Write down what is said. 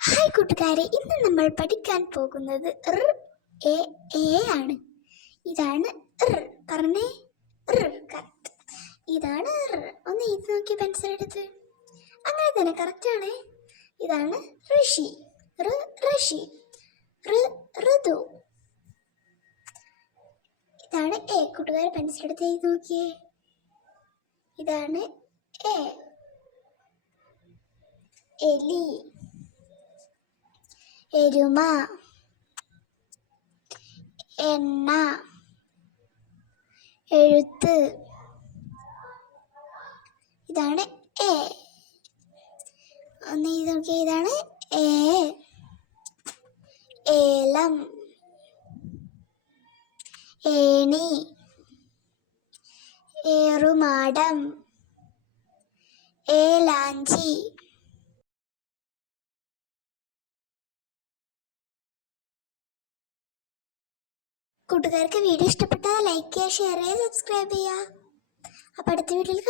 Hi കൂട്ടുകാരെ, ഇന്ന് നമ്മൾ പഠിക്കാൻ പോകുന്നത് ആണ്. ഇതാണ് പറഞ്ഞേ. കറക്റ്റ്. ഇതാണ് ഒന്ന് ഇത് നോക്കി പെൻസിൽ എടുത്ത്. അങ്ങനെ തന്നെ കറക്റ്റ് ആണ്. ഇതാണ് ഋഷി. ഋഷി. ഋതു. ഇതാണ് എ. കൂട്ടുകാരെ പെൻസിൽ എടുത്ത് എഴുതി നോക്കിയേ. ഇതാണ് എ. എലി. എരുമ. എണ്ണ. എഴുത്ത്. ഇതാണ് എ. ഒന്ന് ഇത് നോക്കിയാൽ ഇതാണ് എ. ഏലം. ഏണി. ഏറുമാടം. ഏലാഞ്ചി. കൂട്ടുകാർക്ക് വീഡിയോ ഇഷ്ടപ്പെട്ടാൽ ലൈക്ക് ചെയ്യുക, ഷെയർ ചെയ്യുക, സബ്സ്ക്രൈബ് ചെയ്യുക. അപ്പോൾ അടുത്ത വീഡിയോയിൽ